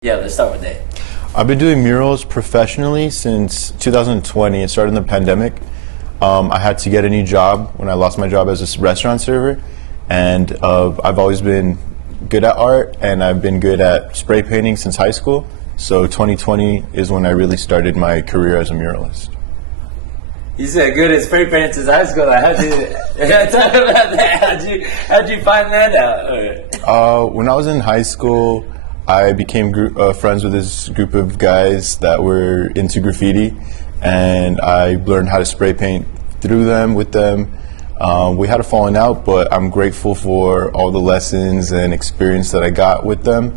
Yeah, let's start with that. I've been doing murals professionally since 2020. It started in the pandemic. I had to get a new job when I lost my job as a restaurant server, and I've always been good at art, and I've been good at spray painting since high school. So 2020 is when I really started my career as a muralist. You said good at spray painting since high school. Like, how'd you talk about that? How'd you find that out? When I was in high school, I became friends with this group of guys that were into graffiti, and I learned how to spray paint through them, with them. We had a falling out, but I'm grateful for all the lessons and experience that I got with them,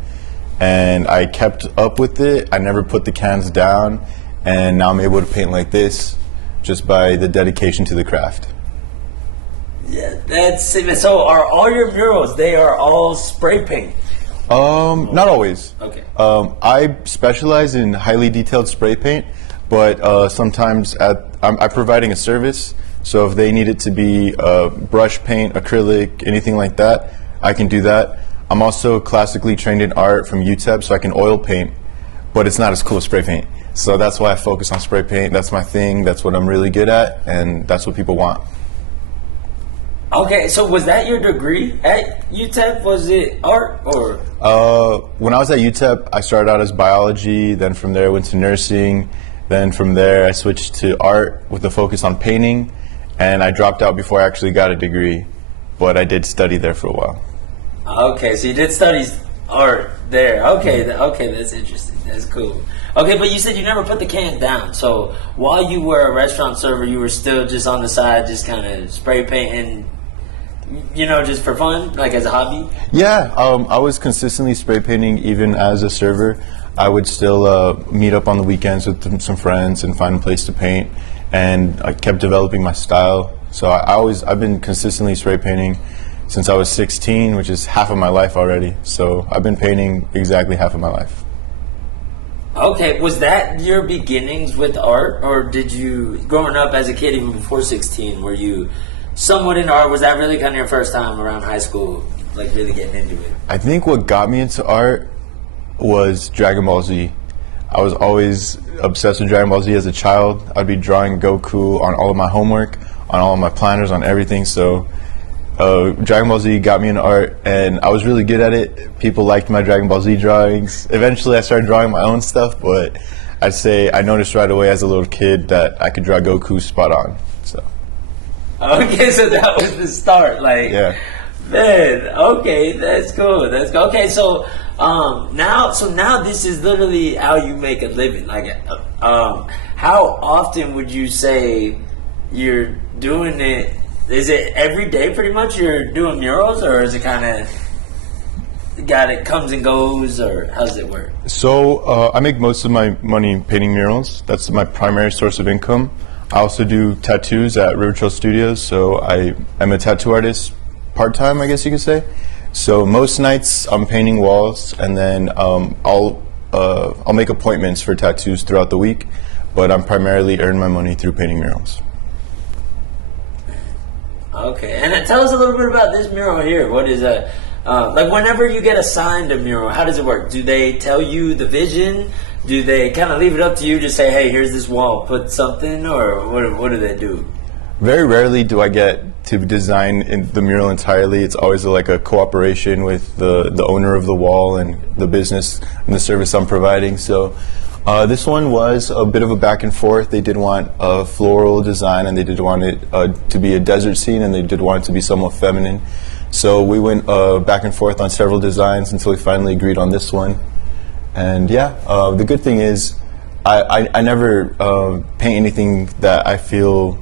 and I kept up with it. I never put the cans down, and now I'm able to paint like this just by the dedication to the craft. Yeah, so. Are all your murals? They are all spray paint. Not always. Okay. I specialize in highly detailed spray paint, but sometimes I'm providing a service. So if they need it to be brush paint, acrylic, anything like that, I can do that. I'm also classically trained in art from UTEP, so I can oil paint, but it's not as cool as spray paint. So that's why I focus on spray paint. That's my thing. That's what I'm really good at, and that's what people want. Okay, so was that your degree at UTEP? Was it art or? When I was at UTEP, I started out as biology. Then from there, I went to nursing. Then from there, I switched to art with a focus on painting. And I dropped out before I actually got a degree, but I did study there for a while. Okay, so you did study art there. Okay, that's interesting. That's cool. Okay, but you said you never put the can down. So while you were a restaurant server, you were still just on the side, just kind of spray painting, just for fun, like as a hobby? Yeah, I was consistently spray painting even as a server. I would still meet up on the weekends with some friends and find a place to paint, and I kept developing my style. So I've been consistently spray painting since I was 16, which is half of my life already. So I've been painting exactly half of my life. Okay, was that your beginnings with art, or did you, growing up as a kid, even before 16, were you somewhat into art? Was that really kind of your first time around high school, like really getting into it? I think what got me into art was Dragon Ball Z. I was always obsessed with Dragon Ball Z as a child. I'd be drawing Goku on all of my homework, on all of my planners, on everything. So Dragon Ball Z got me into art, and I was really good at it. People liked my Dragon Ball Z drawings. Eventually I started drawing my own stuff, but I'd say I noticed right away as a little kid that I could draw Goku spot on. So. Okay, so that was the start. Like, yeah. Man, okay, that's cool. Okay, so now this is literally how you make a living. Like, how often would you say you're doing it? Is it every day pretty much you're doing murals, or is it kind of it comes and goes, or how does it work? So I make most of my money painting murals. That's my primary source of income. I also do tattoos at River Trail Studios, so I'm a tattoo artist part-time, I guess you could say. So most nights I'm painting walls, and then I'll make appointments for tattoos throughout the week, but I'm primarily earn my money through painting murals. Okay, and tell us a little bit about this mural here. What is like whenever you get assigned a mural, how does it work? Do they tell you the vision? Do they kind of leave it up to you, just say, hey, here's this wall, put something, or what do they do? Very rarely do I get to design the mural entirely. It's always like a cooperation with the owner of the wall and the business and the service I'm providing. So this one was a bit of a back and forth. They did want a floral design, and they did want it to be a desert scene, and they did want it to be somewhat feminine. So we went back and forth on several designs until we finally agreed on this one. And yeah, the good thing is I never paint anything that I feel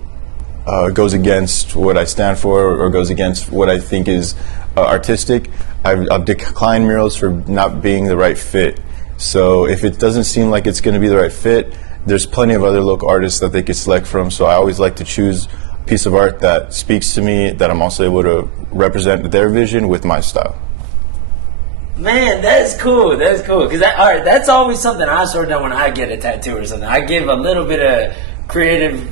goes against what I stand for, or goes against what I think is artistic. I've declined murals for not being the right fit. So if it doesn't seem like it's going to be the right fit, there's plenty of other local artists that they could select from. So I always like to choose a piece of art that speaks to me, that I'm also able to represent their vision with my style. Man, that's cool. That's cool. Because that's always something I sort of done when I get a tattoo or something. I give a little bit of creative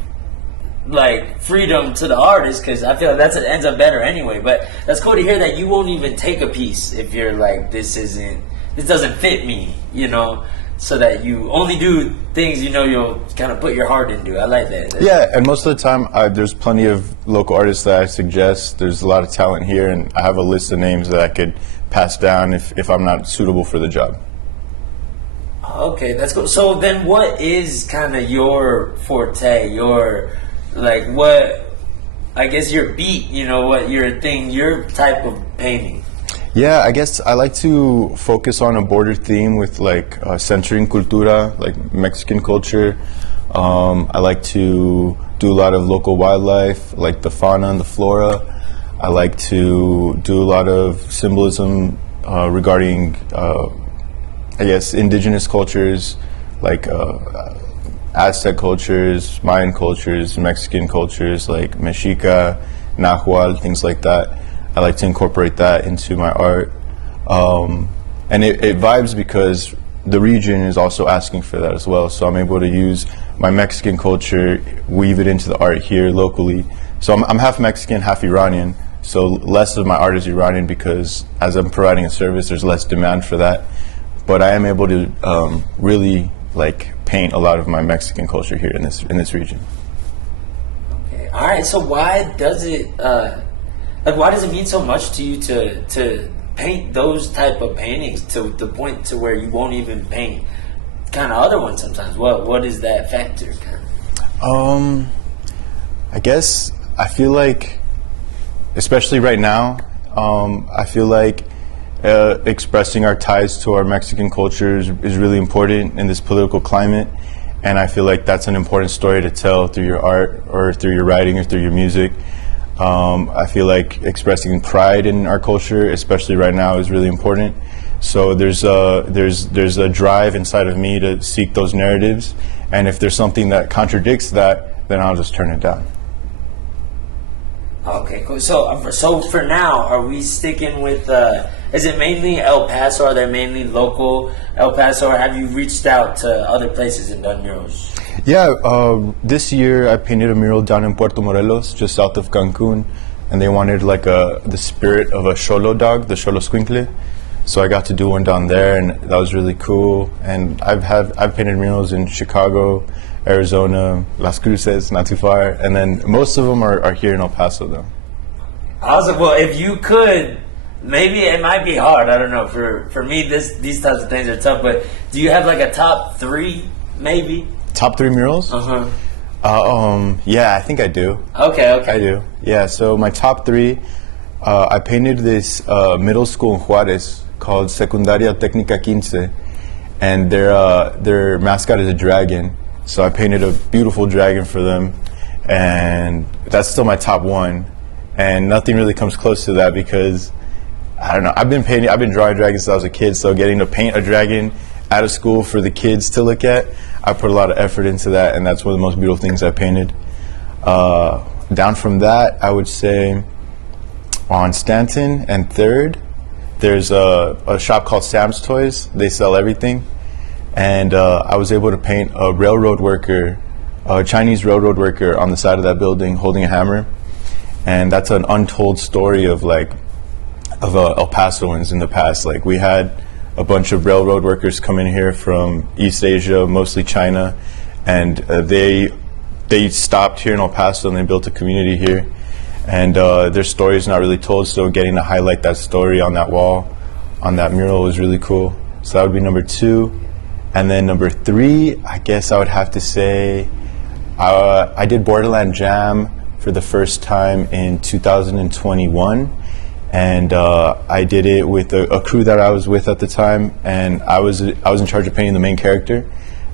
freedom to the artist, because I feel like ends up better anyway. But that's cool to hear that you won't even take a piece if you're like, this isn't this doesn't fit me, so that you only do things you'll kind of put your heart into. I like that. Yeah, and most of the time, there's plenty of local artists that I suggest. There's a lot of talent here, and I have a list of names that I could pass down if I'm not suitable for the job. Okay, that's cool. So then what is kind of your forte, your beat, what your thing, your type of painting? Yeah, I guess I like to focus on a border theme with centering cultura, like Mexican culture. I like to do a lot of local wildlife, like the fauna and the flora. I like to do a lot of symbolism regarding, indigenous cultures, like Aztec cultures, Mayan cultures, Mexican cultures, like Mexica, Nahuatl, things like that. I like to incorporate that into my art. And it vibes because the region is also asking for that as well. So I'm able to use my Mexican culture, weave it into the art here locally. So I'm half Mexican, half Iranian. So less of my art is Iranian because as I'm providing a service, there's less demand for that. But I am able to really paint a lot of my Mexican culture here in this region. Okay. All right. So why does it mean so much to you to paint those type of paintings to the point to where you won't even paint kind of other ones sometimes? What is that factor? I guess I feel like, especially right now, I feel like expressing our ties to our Mexican culture is really important in this political climate, and I feel like that's an important story to tell through your art or through your writing or through your music. I feel like expressing pride in our culture, especially right now, is really important. So there's a drive inside of me to seek those narratives, and if there's something that contradicts that, then I'll just turn it down. Okay, cool. So for now, are we sticking with? Is it mainly El Paso? Are they mainly local El Paso, or have you reached out to other places and done murals? Yeah, this year I painted a mural down in Puerto Morelos, just south of Cancun, and they wanted the spirit of a Xolo dog, the Xolo Squinkle. So I got to do one down there, and that was really cool. And I've painted murals in Chicago, Arizona, Las Cruces, not too far, and then most of them are here in El Paso, though. Awesome. Well, if you could, maybe it might be hard. I don't know. For me, these types of things are tough. But do you have a top 3, maybe? Top 3 murals? Yeah, I think I do. Okay. I do. Yeah. So my top 3, I painted this middle school in Juarez called Secundaria Técnica 15, and their mascot is a dragon. So I painted a beautiful dragon for them, and that's still my top 1. And nothing really comes close to that because, I don't know, I've been drawing dragons since I was a kid, so getting to paint a dragon at a school for the kids to look at, I put a lot of effort into that, and that's one of the most beautiful things I painted. Down from that, I would say on Stanton and 3rd, there's a shop called Sam's Toys. They sell everything. And I was able to paint a railroad worker, a Chinese railroad worker on the side of that building holding a hammer. And that's an untold story of El Pasoans in the past. We had a bunch of railroad workers come in here from East Asia, mostly China, and they stopped here in El Paso and they built a community here. And their story is not really told, so getting to highlight that story on that wall, on that mural, was really cool. So that would be number 2. And then number 3, I guess I would have to say, I did Borderland Jam for the first time in 2021. And I did it with a crew that I was with at the time, and I was in charge of painting the main character.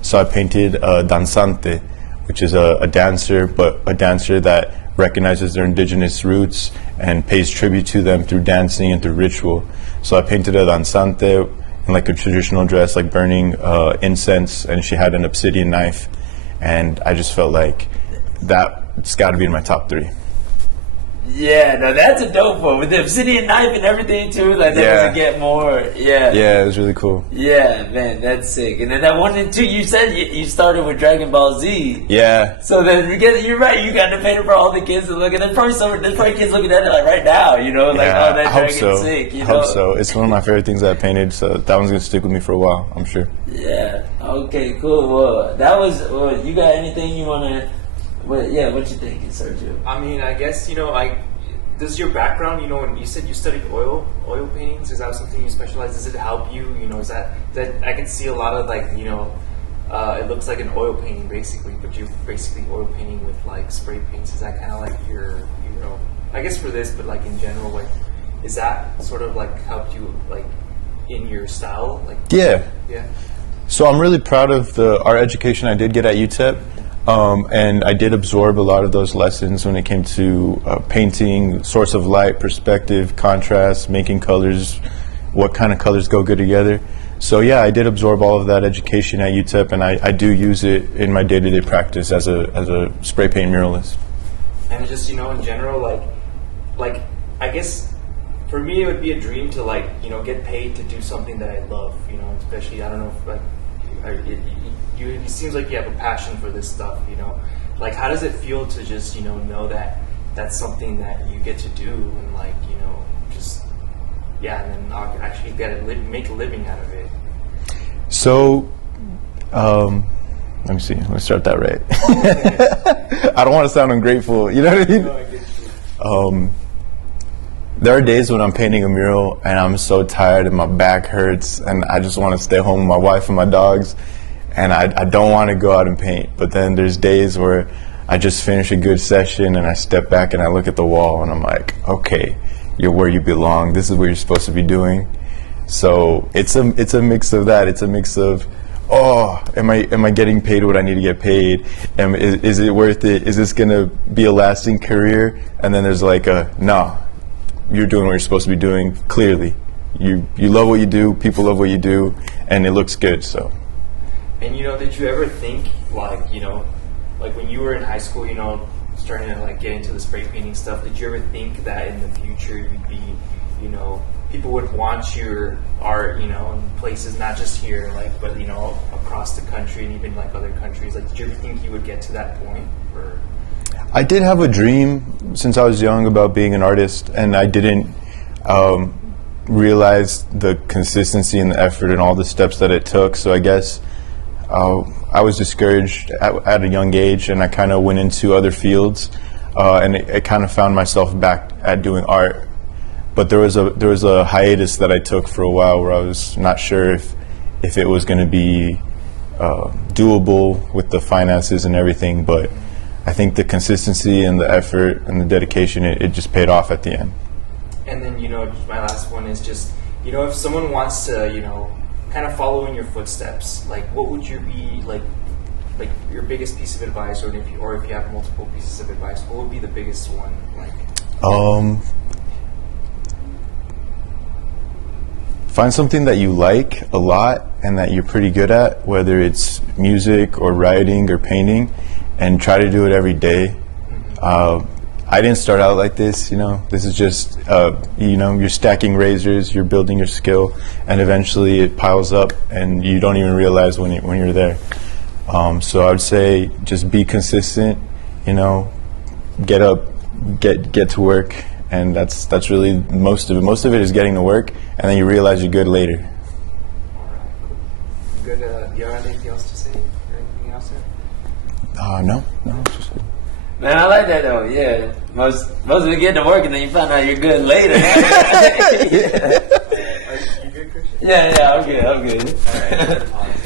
So I painted Danzante, which is a dancer, but a dancer that recognizes their indigenous roots and pays tribute to them through dancing and through ritual. So I painted a Danzante in a traditional dress, burning incense, and she had an obsidian knife. And I just felt like that's got to be in my top 3. Yeah, no, that's a dope one with the obsidian knife and everything too. Like that Yeah. doesn't get more. Yeah, Yeah, it was really cool. yeah, man, that's sick. And then that 1 and 2, you said you started with Dragon Ball Z. Yeah. So then you're right. You got to paint it for all the kids to look at. There's probably kids looking at it like right now. You know, like Yeah, oh, that I hope dragon's so. sick. You I know? hope so. It's one of my favorite things I painted, so that one's gonna stick with me for a while, I'm sure. Yeah. Okay. Cool. Well, that was. Well, you got anything you wanna? What you thinking, Sergio? I mean, I guess, does your background, when you said you studied oil paintings, is that something you specialize? Does it help you? Is that I can see a lot of it looks like an oil painting basically, but you're basically oil painting with like spray paints. Is that kind of like your, I guess for this, but like in general, like, is that sort of like helped you like in your style? Like, Yeah. yeah. So I'm really proud of the art education I did get at UTEP. And I did absorb a lot of those lessons when it came to painting, source of light, perspective, contrast, making colors, what kind of colors go good together. So yeah, I did absorb all of that education at UTEP, and I do use it in my day-to-day practice as a spray paint muralist. And just, in general, like I guess for me it would be a dream to get paid to do something that I love, especially, I don't know if it seems like you have a passion for this stuff, like how does it feel to just, know that that's something that you get to do and and then actually get to make a living out of it. So, let me see. Let me start that right. I don't want to sound ungrateful. You know what I mean? No, I get you. There are days when I'm painting a mural and I'm so tired and my back hurts and I just want to stay home with my wife and my dogs, and I don't want to go out and paint. But then there's days where I just finish a good session and I step back and I look at the wall and I'm like, okay, you're where you belong. This is what you're supposed to be doing. So it's a mix of that. It's a mix of, oh, am I getting paid what I need to get paid? Is it worth it? Is this gonna be a lasting career? And then there's like no, you're doing what you're supposed to be doing. Clearly, you love what you do. People love what you do, and it looks good. So. And did you ever think like when you were in high school, starting to get into the spray painting stuff, did you ever think that in the future you'd be, people would want your art, in places not just here, but across the country and even other countries? Did you ever think you would get to that point? Or? I did have a dream since I was young about being an artist, and I didn't realize the consistency and the effort and all the steps that it took. So I guess I was discouraged at a young age, and I kind of went into other fields, and I kind of found myself back at doing art. But there was a hiatus that I took for a while where I was not sure if it was going to be doable with the finances and everything. But I think the consistency and the effort and the dedication, it just paid off at the end. And then, my last one is just, if someone wants to, kind of follow in your footsteps, what would you be like your biggest piece of advice, or if you have multiple pieces of advice, what would be the biggest one? Find something that you like a lot and that you're pretty good at, whether it's music or writing or painting, and try to do it every day. I didn't start out like this, This is just, you're stacking razors, you're building your skill, and eventually it piles up, and you don't even realize when you're there. So I would say just be consistent, get up, get to work, and that's really most of it. Most of it is getting to work, and then you realize you're good later. All right, cool. Good. Do you have anything else to say, or anything else? No, it's just good. Man, I like that though. Yeah, most of it get to work and then you find out you're good later. Yeah. Are you good, Christian? Yeah, I'm good. All right.